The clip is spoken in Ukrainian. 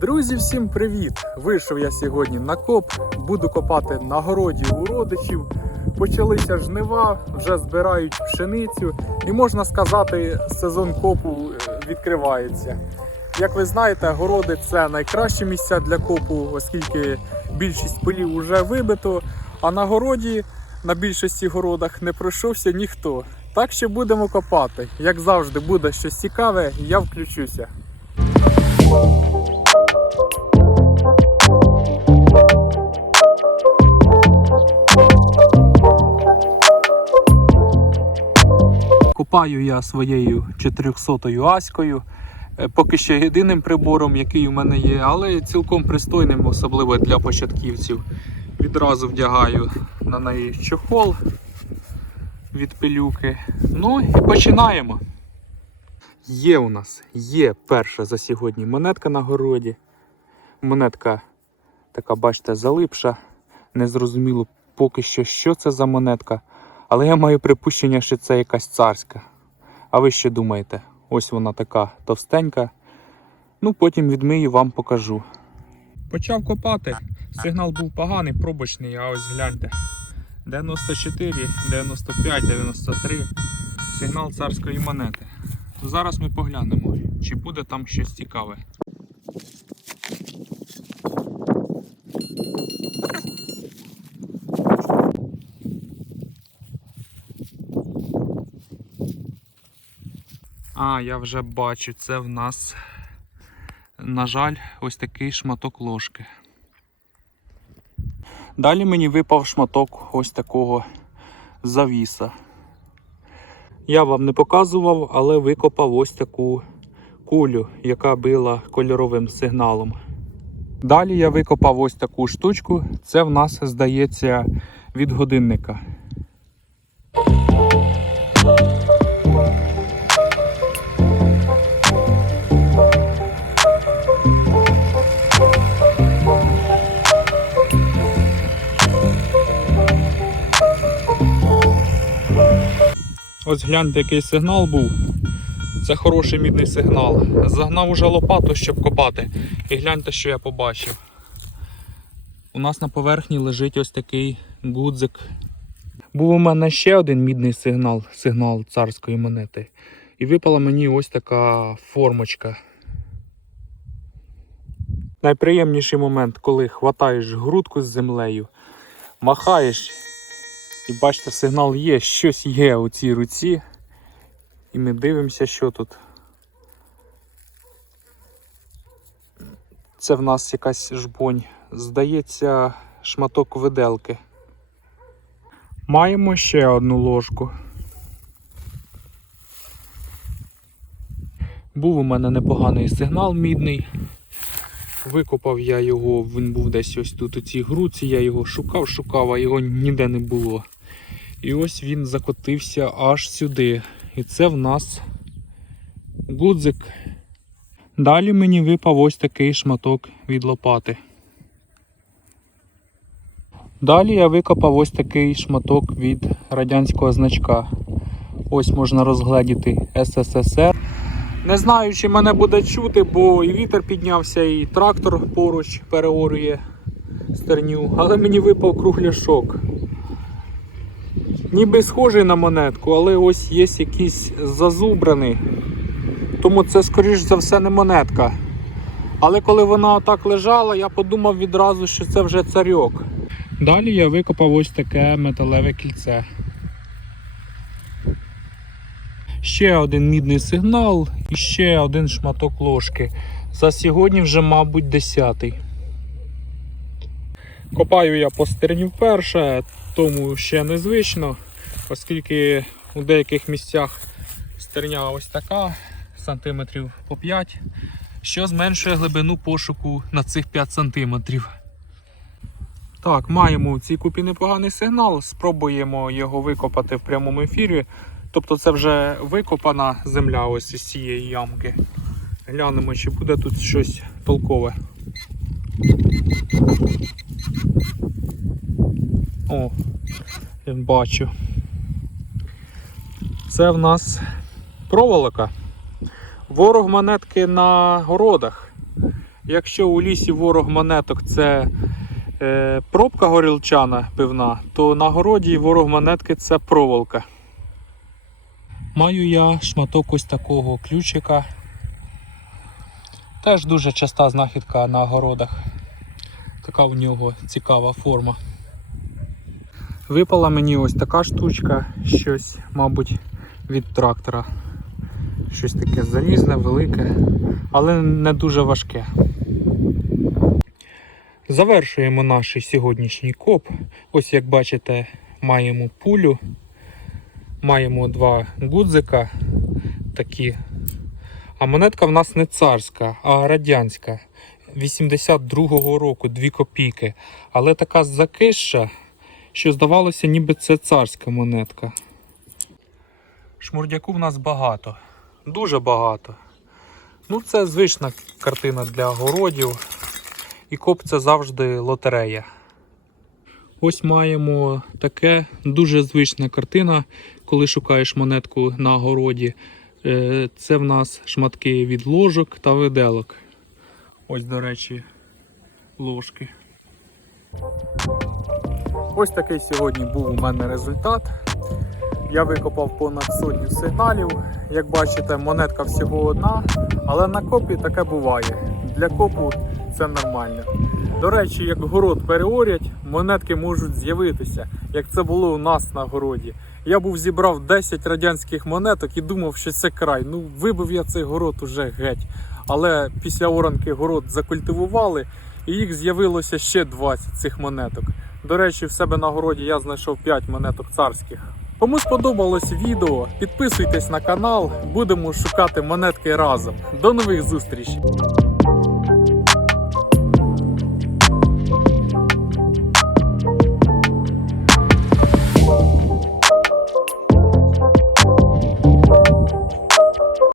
Друзі, всім привіт! Вийшов я сьогодні на коп, буду копати на городі у родичів. Почалися жнива, вже збирають пшеницю, і можна сказати, сезон копу е, відкривається. Як ви знаєте, городи це найкращі місця для копу, оскільки більшість полів вже вибито, а на городі на більшості городах не пройшовся ніхто. Так що будемо копати. Як завжди, буде щось цікаве, я включуся. Копаю я своєю 400-ю аською. Е, Поки що єдиним прибором, який у мене є, але цілком пристойним, особливо для початківців. Відразу вдягаю на неї чохол від пилюки. Ну і починаємо. Є у нас, є перша за сьогодні монетка на городі. Монетка така, бачите, залипша. Незрозуміло поки що, що це за монетка. Але я маю припущення, що це якась царська. А ви що думаєте? Ось вона така товстенька. Ну, потім відмию вам покажу. Почав копати. Сигнал був поганий, пробочний, а ось гляньте. 94, 95, 93. Сигнал царської монети. Зараз ми поглянемо, чи буде там щось цікаве. А, я вже бачу, це в нас, на жаль, ось такий шматок ложки. Далі мені випав шматок ось такого завіса. Я вам не показував, але викопав ось таку кулю, яка била кольоровим сигналом. Далі я викопав ось таку штучку. Це в нас, здається, від годинника. Ось гляньте, який сигнал був. Це хороший мідний сигнал. Загнав уже лопату, щоб копати. І гляньте, що я побачив. У нас на поверхні лежить ось такий гудзик. Був у мене ще один мідний сигнал, сигнал царської монети. І випала мені ось така формочка. Найприємніший момент, коли хватаєш грудку з землею, махаєш і бачите, сигнал є, щось є у цій руці. І ми дивимося, що тут. Це в нас якась жбонь. Здається, шматок виделки. Маємо ще одну ложку. Був у мене непоганий сигнал мідний. Викопав я його, він був десь ось тут у цій груці, я його шукав, шукав, а його ніде не було. І ось він закотився аж сюди. І це в нас гудзик. Далі мені випав ось такий шматок від лопати. Далі я викопав ось такий шматок від радянського значка. Ось можна розгледіти СССР. Не знаю, чи мене буде чути, бо і вітер піднявся, і трактор поруч переорює стерню, але мені випав кругляшок. Ніби схожий на монетку, але ось є якийсь зазубраний. Тому це, скоріш за все, не монетка. Але коли вона так лежала, я подумав відразу, що це вже царьок. Далі я викопав ось таке металеве кільце. Ще один мідний сигнал і ще один шматок ложки. За сьогодні вже, мабуть, десятий. Копаю я по стерні вперше, тому ще незвично, оскільки у деяких місцях стерня ось така, сантиметрів по 5, що зменшує глибину пошуку на цих 5 сантиметрів. Так, маємо в цій купі непоганий сигнал, спробуємо його викопати в прямому ефірі. Тобто це вже викопана земля ось із цієї ямки. Глянемо, чи буде тут щось толкове. О, бачу. Це в нас проволока. Ворог монетки на городах. Якщо у лісі ворог монеток це е, пробка горілчана пивна, то на городі ворог монетки це проволока. Маю я шматок ось такого ключика. Теж дуже часта знахідка на городах. Така в нього цікава форма. Випала мені ось така штучка, щось, мабуть, від трактора. Щось таке залізне, велике, але не дуже важке. Завершуємо наш сьогоднішній коп. Ось як бачите, маємо пулю, маємо два гудзика такі. А монетка в нас не царська, а радянська. 82-го року, 2 копійки. Але така закища, що здавалося, ніби це царська монетка. Шмурдяку в нас багато. Дуже багато. Ну, це звична картина для городів. І коп це завжди лотерея. Ось маємо таке дуже звична картина, коли шукаєш монетку на городі. Е, Це в нас шматки від ложок та виделок. Ось, до речі, ложки. Ось такий сьогодні був у мене результат. Я викопав понад сотню сигналів. Як бачите, монетка всього одна, але на копі таке буває. Для копу це нормально. До речі, як город переорять, монетки можуть з'явитися, як це було у нас на городі. Я був зібрав 10 радянських монеток і думав, що це край. Ну, вибив я цей город уже геть. Але після оранки город закультивували, і їх з'явилося ще 20 цих монеток. До речі, в себе на городі я знайшов 5 монеток царських. Кому сподобалось відео, підписуйтесь на канал, будемо шукати монетки разом. До нових зустрічей!